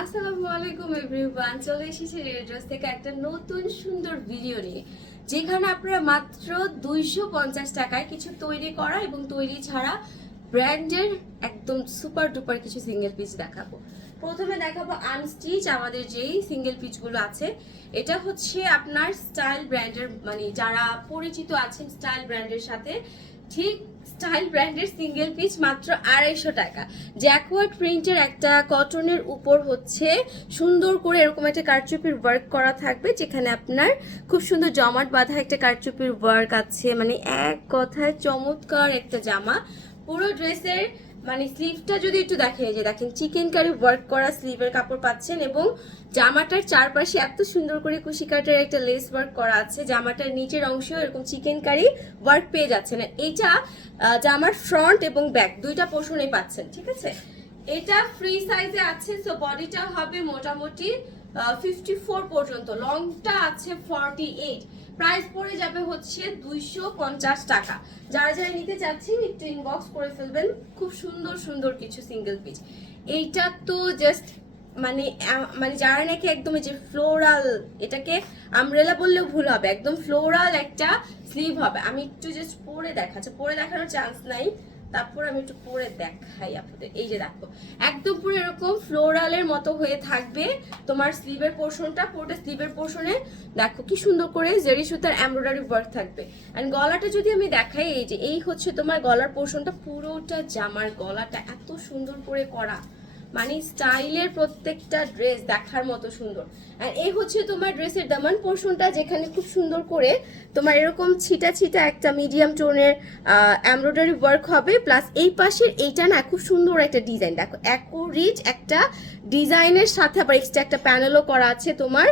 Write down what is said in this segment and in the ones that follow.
আসসালামু আলাইকুম এভরিওয়ান, চলে এসেছি রেড্রস থেকে একটা নতুন সুন্দর ভিডিও নিয়ে, যেখানে আপনারা মাত্র দুইশো পঞ্চাশ টাকায় কিছু তৈরি করা এবং তৈরি ছাড়া ব্র্যান্ডের একদম সুপার ডুপার কিছু সিঙ্গেল পিস দেখাবো। প্রথমে দেখাবো আনস্টিচ আমাদের যেই সিঙ্গেল পিচগুলো আছে, এটা হচ্ছে আপনার স্টাইল ব্র্যান্ডের মানে যারা পরিচিত আছেন স্টাইল ব্র্যান্ডের সাথে ঠিক স্টাইল ব্র্যান্ডের সিঙ্গেল পিস মাত্র আড়াইশো টাকা। জ্যাকওয়ার্ড প্রিন্টের একটা কটনের উপর হচ্ছে সুন্দর করে এরকম একটা কারচুপির ওয়ার্ক করা থাকবে, যেখানে আপনার খুব সুন্দর জমাট বাঁধা একটা কারচুপির ওয়ার্ক আছে। মানে এক কথায় চমৎকার একটা জামা। পুরো ড্রেসের মানে স্লিভটা যদি একটু দেখে যে দেখেন চিকেন কারি ওয়ার্ক করা স্লিভের কাপড় পাচ্ছেন এবং জামাটার চারপাশে এত সুন্দর করে কুশি কাটের একটা লেস ওয়ার্ক করা আছে। জামাটার নিচের অংশ এরকম চিকেন কারি ওয়ার্ক পেয়ে যাচ্ছেন। এইটা আহ, জামার ফ্রন্ট এবং ব্যাক দুইটা পোর্শনে পাচ্ছেন ঠিক আছে? এটা ফ্রি সাইজে আছে সো বডিটা হবে মোটামুটি ফিফটি ফোর পর্যন্ত। লংটা আছে ফর্টি এইট প্রাইস পড়ে যাবে হচ্ছে দুইশো পঞ্চাশ টাকা। যারা যারা নিতে চাচ্ছেন, একটু ইনবক্স করে ফেলবেন। খুব সুন্দর সুন্দর কিছু সিঙ্গেল পিচ এইটা তো জাস্ট মানে মানে যারা নাকি একদম যে ফ্লোরাল এটাকে আমরেলা বললেও ভুল হবে। একদম ফ্লোরাল একটা স্লিভ হবে। আমি একটু জাস্ট পরে দেখাচ্ছি। পরে দেখানোর চান্স নাই। তারপর আমি একটু পরে দেখাই আপনাদের। এই যে দেখো, একদম পুরো এরকম ফ্লোরালের মতো হয়ে থাকবে তোমার স্লিভের পোর্শনটা, পুরোটা স্লিভের পোর্শনে। দেখো কি সুন্দর করে জেরি সুতার এমব্রয়ডারি ওয়ার্ক থাকবে। অ্যান্ড গলাটা যদি আমি দেখাই, এই যে এই হচ্ছে তোমার গলার পোর্শনটা, পুরোটা জামার গলাটা এত সুন্দর করে করা। মানে স্টাইলের প্রত্যেকটা ড্রেস দেখার মতো সুন্দর। আর এই হচ্ছে তোমার ড্রেসের দামান পোর্শনটা যেখানে খুব সুন্দর করে তোমার এরকম ছিটা ছিটা একটা মিডিয়াম টোনের এমব্রয়ডারি ওয়ার্ক হবে প্লাস এই পাশের এইটা না খুব সুন্দর একটা ডিজাইন দেখো রিচ একটা ডিজাইনের সাথে আবার এক্সট্রা একটা প্যানেলও করা আছে তোমার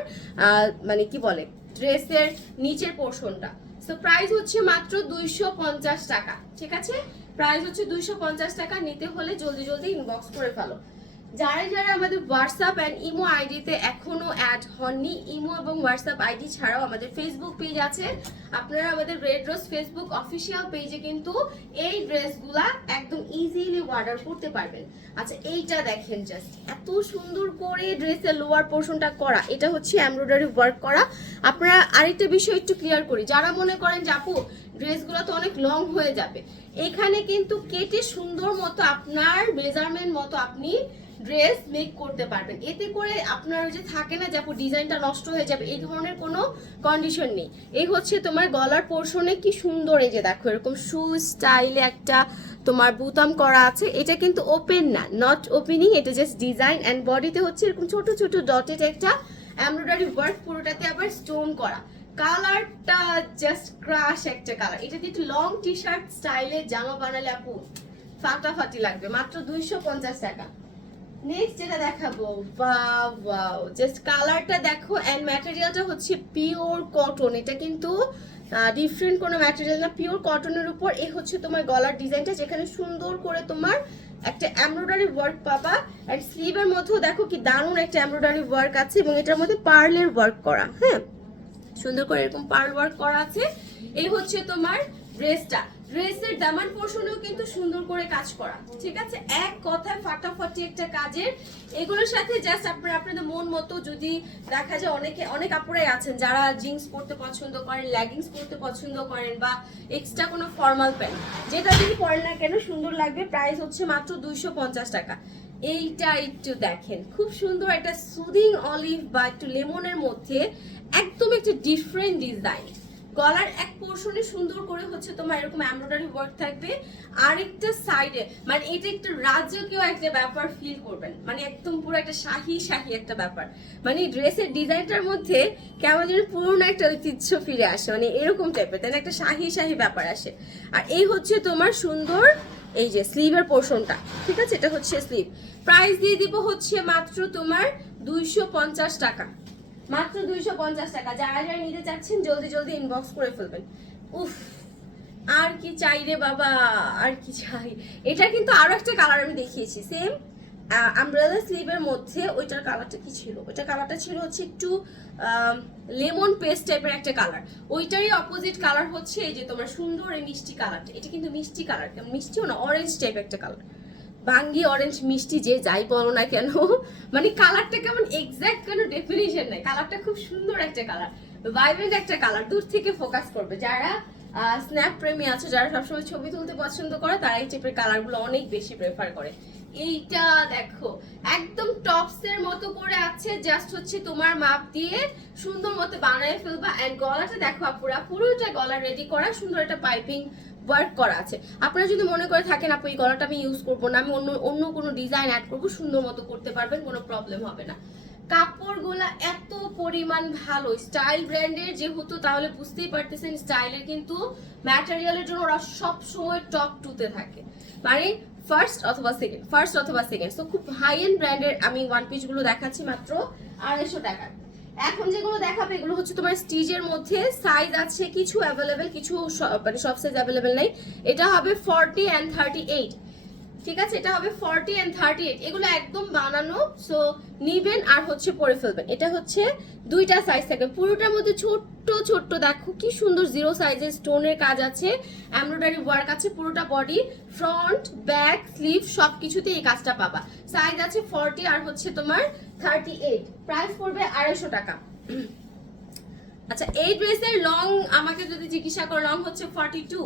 মানে কি বলে ড্রেসের নিচের পোর্শনটা সো প্রাইস হচ্ছে মাত্র দুইশো পঞ্চাশ টাকা, ঠিক আছে? প্রাইস হচ্ছে দুইশো পঞ্চাশ টাকা, নিতে হলে জলদি জলদি ইনবক্স করে ফেলো। যারা যারা আমাদের হোয়াটসঅ্যাপ অ্যান্ড ইমো আইডিতে এখনও অ্যাড হননি ইমো এবং হোয়াটসঅ্যাপ আইডি ছাড়াও আমাদের ফেসবুক পেজ আছে। আপনারা আমাদের রেড রোজ ফেসবুক অফিসিয়াল পেজে কিন্তু এই ড্রেসগুলা একদম ইজিলি অর্ডার করতে পারবেন। আচ্ছা এইটা দেখেন জাস্ট এত সুন্দর করে ড্রেসের লোয়ার পোর্শনটা করা। এটা হচ্ছে এমব্রয়ডারি ওয়ার্ক করা। আপনারা আরেকটা বিষয় একটু ক্লিয়ার করি। যারা মনে করেন যে, আপু ড্রেসগুলো তো অনেক লং হয়ে যাবে। এখানে কিন্তু কেটে সুন্দর মতো আপনার মেজারমেন্ট মতো আপনি ড্রেস মেক করতে পারবেন। এতে করে আপনার যে থাকে না যে ডিজাইনটা নষ্ট হয়ে যাবে, এই ধরনের কোনো কন্ডিশন নেই। এই হচ্ছে তোমার গলার পোর্শনে কি সুন্দর এই যে দেখো, এরকম শু স্টাইলে একটা তোমার বুতাম করা আছে। এটা কিন্তু ওপেন না নট ওপেনিং এটা জাস্ট ডিজাইন অ্যান্ড বডিতে হচ্ছে এরকম ছোট ছোট ডটেড একটা এমব্রয়ডারি ওয়ার্ক পুরোটাতে আবার স্টোন করা। কালারটা জাস্ট ক্রাশ একটা কালার এটা দিয়ে একটু লং টি শার্ট স্টাইলে জামা বানালে আপু ফাটাফাটি লাগবে, মাত্র দুইশো পঞ্চাশ টাকা। নেক্সট যেটা দেখাবো ওয়াও জাস্ট কালারটা দেখো এন্ড ম্যাটেরিয়ালটা হচ্ছে পিওর কটন এটা কিন্তু ডিফারেন্ট কোনো ম্যাটেরিয়াল না পিওর কটনের উপর। এ হচ্ছে তোমার গলার ডিজাইনটা যেখানে সুন্দর করে তোমার একটা এমব্রয়ডারি ওয়ার্ক পাবা। এন্ড স্লিভের মধ্যেও দেখো কি দারুণ একটা এমব্রয়ডারি ওয়ার্ক আছে এবং এটার মধ্যে পার্লের ওয়ার্ক করা হ্যাঁ? সুন্দর করে এরকম পার্ল ওয়ার্ক করা আছে। এই হচ্ছে তোমার ড্রেসটা ড্রেসের দামান পোর্শনেও কিন্তু সুন্দর করে কাজ করা। ঠিক আছে? এক কথায় ফাটাফাটি একটা কাজের। এগুলোর সাথে জাস্ট আপনারা, আপনাদের মন মতো যদি দেখা যায় অনেকে, অনেক আপুরাই আছেন যারা জিন্স পরতে পছন্দ করেন লেগিংস পরতে পছন্দ করেন বা এক্সট্রা কোনো ফর্মাল প্যান্ট যেটা যদি পরেন না কেন, সুন্দর লাগবে। প্রাইস হচ্ছে মাত্র দুইশো পঞ্চাশ টাকা। এইটা একটু দেখেন। খুব সুন্দর একটা সুদিং অলিভ বা একটু লেমনের মধ্যে একদম একটা ডিফারেন্ট ডিজাইন গলার এক পোর্শনে সুন্দর করে হচ্ছে তোমার এরকম এমব্রয়ডারি ওয়ার্ক থাকবে। আরেকটা সাইডে মানে এটা একটু রাজকীয় একটা ব্যাপার ফিল করবেন। মানে একদম পুরো একটা শাহি শাহি একটা ব্যাপার। মানে ড্রেসের ডিজাইনটার মধ্যে কেমন যেন পুরোনো একটা ঐতিহ্য ফিরে আসে। মানে এরকম টাইপের তাই একটা শাহি শাহি ব্যাপার আসে। আর এই হচ্ছে তোমার সুন্দর, এই যে স্লিভের পোর্শনটা ঠিক আছে? এটা হচ্ছে স্লিভ প্রাইস দিয়ে দিব হচ্ছে মাত্র তোমার দুইশো পঞ্চাশ টাকা। মাত্র দুইশো পঞ্চাশ টাকা। যারা যারা নিতে চাচ্ছেন, জলদি জলদি ইনবক্স করে ফেলবেন। উফ, আর কি চাই রে বাবা, আর কি চাই। এটা কিন্তু আরও একটা কালার আমি দেখিয়েছি সেম আমব্রেলা স্লিভের মধ্যে ওইটার কালারটা কি ছিল? ওইটার কালারটা ছিল হচ্ছে একটু লেমন পেস্ট টাইপের একটা কালার ওইটারই অপোজিট কালার হচ্ছে এই যে তোমার সুন্দর এই মিষ্টি কালারটা এটা কিন্তু মিষ্টি কালার মিষ্টিও না অরেঞ্জ টাইপ একটা কালার বাঙ্গি অরেঞ্জ মিষ্টি, যে যাই বলো না কেন মানে কালারটা কেমন এক্সাক্ট কোনো ডেফিনিশন নাই। কালারটা খুব সুন্দর একটা কালার ভাইব্রেন্ট একটা কালার দূর থেকে ফোকাস করবে। যারা স্ন্যাপ প্রেমী আছে, যারা সবসময় ছবি তুলতে পছন্দ করে, তারা এই টাইপের কালারগুলো অনেক বেশি প্রেফার করে। এইটা দেখো, একদম টপস এর মতো করে আছে জাস্ট হচ্ছে তোমার মাপ দিয়ে সুন্দর মতো বানায় ফেলবা। এন্ড গলাটা দেখো আপুরা, পুরোটা গলা রেডি করা, সুন্দর একটা পাইপিং ওয়ার্ক করা আছে। আপনারা যদি মনে করে থাকেন আপনি এই গলাটা আমি ইউজ করব না, আমি অন্য অন্য কোনো ডিজাইন অ্যাড করব, সুন্দর মতো করতে পারবেন, কোনো প্রবলেম হবে না। কাপড়গুলা এত পরিমাণ ভালো স্টাইল ব্র্যান্ডের যেহেতু, তাহলে বুঝতেই পারতেছেন স্টাইলের কিন্তু ম্যাটেরিয়ালের জন্য ওরা সব সময় টপ টুতে থাকে। মানে ফার্স্ট অথবা সেকেন্ড ফার্স্ট অথবা সেকেন্ড তো খুব হাই এন্ড ব্র্যান্ডের আমি ওয়ান পিসগুলো দেখাচ্ছি মাত্র আড়াইশো টাকা এখন যেগুলো দেখাবে, এগুলো হচ্ছে তোমার স্টিজের মধ্যে সাইজ আছে, কিছু অ্যাভেলেবেল কিছু মানে সব সাইজ অ্যাভেলেবেল নেই। এটা হবে ফর্টি অ্যান্ড থার্টি এইট ঠিক আছে? এটা হবে ফর্টি অ্যান্ড থার্টি এইট এগুলো একদম বানানো সো নিবেন আর হচ্ছে পরে ফেলবেন। এটা হচ্ছে দুইটা সাইজ থাকবে। পুরোটার মধ্যে ছোট্ট ছোট্ট, দেখো কি সুন্দর জিরো সাইজের স্টোনের কাজ আছে। এমব্রয়ডারি ওয়ার্ক আছে পুরোটা বডি ফ্রন্ট ব্যাক স্লিভ সব কিছুতে এই কাজটা পাবা। সাইজ আছে ফর্টি আর হচ্ছে তোমার থার্টি এইট প্রাইস পড়বে আড়াইশো টাকা। আচ্ছা এই ড্রেসের লং আমাকে যদি জিজ্ঞাসা করো লং হচ্ছে forty two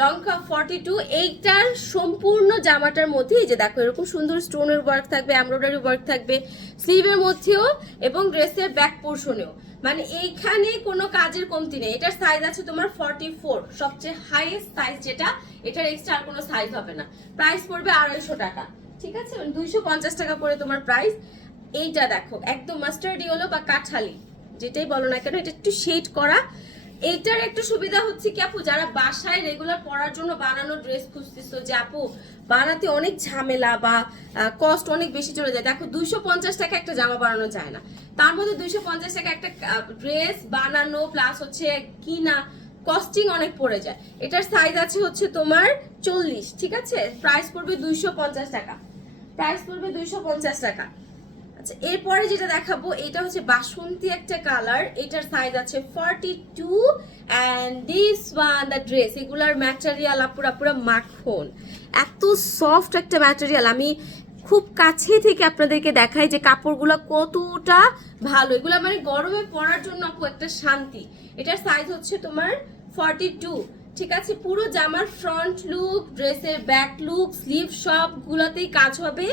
long forty two এইটার সম্পূর্ণ জামাটার মধ্যে, এই যে দেখো, এরকম সুন্দর স্টোনের ওয়ার্ক থাকবে এমব্রয়ডারি ওয়ার্ক থাকবে স্লিভের মধ্যেও এবং ড্রেসের ব্যাক পোর্শনেও মানে এইখানে কোনো কাজের কমতি নেই। এটার সাইজ আছে তোমার ফর্টি ফোর সবচেয়ে হাইয়েস্ট সাইজ যেটা, এটার এক্সট্রা আর কোনো সাইজ হবে না। প্রাইস পড়বে আড়াইশো টাকা। ঠিক আছে? দুইশো পঞ্চাশ টাকা করে তোমার প্রাইস এইটা দেখো, একদম মাস্টার্ড ইয়েলো বা কাঠালি, যেটাই বলো না কেন, এটা একটু শেড করা। এইটার একটা সুবিধা হচ্ছে কি আপু, যারা বাসায় রেগুলার পরার জন্য বানানো ড্রেস খুঁজতেছো যে আপু, বানাতে অনেক ঝামেলা বা কস্ট অনেক বেশি চলে যায়। দেখো দুইশো পঞ্চাশ টাকা একটা জামা বানানো যায় না। তার মধ্যে দুইশো পঞ্চাশ টাকা একটা ড্রেস বানানো প্লাস হচ্ছে কিনা কস্টিং অনেক পড়ে যায়। এটার সাইজ আছে হচ্ছে তোমার চল্লিশ, ঠিক আছে? প্রাইস পড়বে দুইশো পঞ্চাশ টাকা। প্রাইস পড়বে দুইশো পঞ্চাশ টাকা। আচ্ছা এরপরে যেটা দেখাবো, এটা হচ্ছে বাসন্তী একটা কালার এটার সাইজ আছে forty two and this one the dress এগুলার ম্যাটেরিয়াল পুরা পুরা মাখন। এত সফট একটা ম্যাটেরিয়াল আমি খুব কাছে থেকে আপনাদেরকে দেখাই যে কাপড়গুলো কতটা ভালো। এগুলো মানে গরমে পরার জন্য আপু একটা শান্তি। এটার সাইজ হচ্ছে তোমার ফর্টি টু ঠিক আছে? পুরো জামার ফ্রন্ট লুক ড্রেসের ব্যাক লুক স্লিভ সবগুলোতেই কাজ হবে।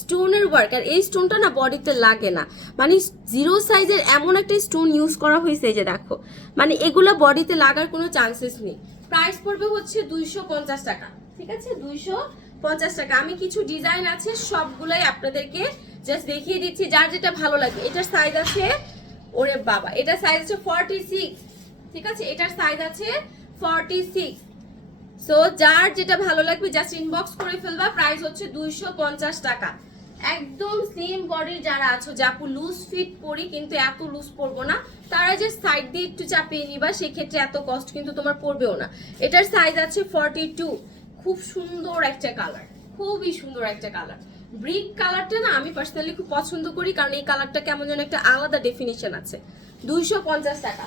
স্টোনের ওয়ার্ক আর এই স্টোনটা না বডিতে লাগে না। মানে জিরো সাইজের এমন একটা স্টোন ইউজ করা হয়েছে যে দেখো মানে এগুলো বডিতে লাগার কোনো চান্সেস নেই। প্রাইস পড়বে হচ্ছে দুইশো পঞ্চাশ টাকা, ঠিক আছে? দুইশো পঞ্চাশ টাকা। আমি কিছু ডিজাইন আছে, সবগুলোই আপনাদেরকে জাস্ট দেখিয়ে দিচ্ছি, যার যেটা ভালো লাগে। এটার সাইজ আছে, ওরে বাবা, এটার সাইজ আছে ফর্টি সিক্স ঠিক আছে? এটার সাইজ আছে ফর্টি সিক্স সো যার যেটা ভালো লাগবে জাস্ট ইনবক্স করে ফেলবা। প্রাইস হচ্ছে দুইশো পঞ্চাশ টাকা। একদম স্লিম বডির যারা আছো যাপু লুজ ফিট পরি, কিন্তু এত লুজ পরবো না, তারা যে সাইড দিয়ে একটু চাপিয়ে নিবা। সেক্ষেত্রে এত কষ্ট কিন্তু তোমার পড়বেও না। এটার সাইজ আছে ফর্টি টু খুব সুন্দর একটা কালার খুবই সুন্দর একটা কালার ব্রিক কালারটা না আমি পার্সোনালি খুব পছন্দ করি, কারণ এই কালারটা কেমন যেন একটা আলাদা ডেফিনিশন আছে। দুইশো পঞ্চাশ টাকা।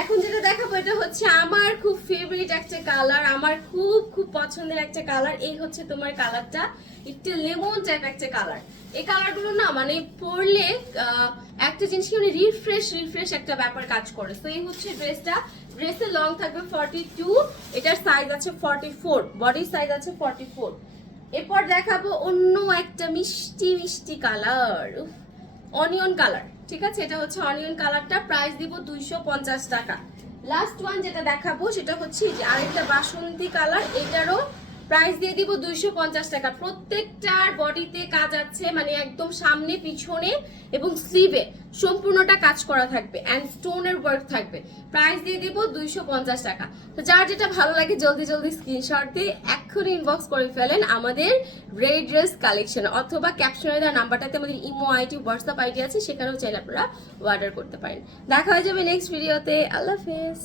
এখন যেটা দেখাবো, এটা হচ্ছে আমার খুব ফেভারিট একটা কালার আমার খুব খুব পছন্দের একটা কালার এই হচ্ছে তোমার কালারটা একটু লেমন টাইপ একটা কালার এই কালারগুলো না মানে পরলে একটা জিনিস মানে রিফ্রেশ রিফ্রেশ একটা ব্যাপার কাজ করে। তো এই হচ্ছে ড্রেসটা ড্রেসের লং থাকবে ফর্টি টু এটার সাইজ আছে ফর্টি ফোর বডির সাইজ আছে ফর্টি ফোর এরপর দেখাবো অন্য একটা মিষ্টি মিষ্টি কালার অনিয়ন কালার ঠিক আছে? এটা হচ্ছে অনিয়ন কালারটা প্রাইস দিব দুইশো পঞ্চাশ টাকা। লাস্ট ওয়ান যেটা দেখাবো, সেটা হচ্ছে যে আরেকটা বাসন্তী কালার এটারও প্রাইস দিয়ে দিব দুইশো পঞ্চাশ টাকা। প্রত্যেকটার বডিতে কাজ আছে মানে একদম সামনে, পিছনে এবং স্লিভে সম্পূর্ণটা কাজ করা থাকবে অ্যান্ড স্টোনের ওয়ার্ক থাকবে। প্রাইস দিয়ে দিব দুইশো পঞ্চাশ টাকা। তো যার যেটা ভালো লাগে, জলদি জলদি স্ক্রিনশট দিয়ে এক্ষুনি ইনবক্স করে ফেলেন আমাদের রেড ড্রেস কালেকশন অথবা ক্যাপশনে দেওয়া নাম্বারটাতে আমাদের ইমো আইটি হোয়াটসঅ্যাপ আইডি আছে, সেখানেও চাইলে আপনারা অর্ডার করতে পারেন। দেখা হয়ে যাবে নেক্সট ভিডিওতে আল্লাহ হাফেজ।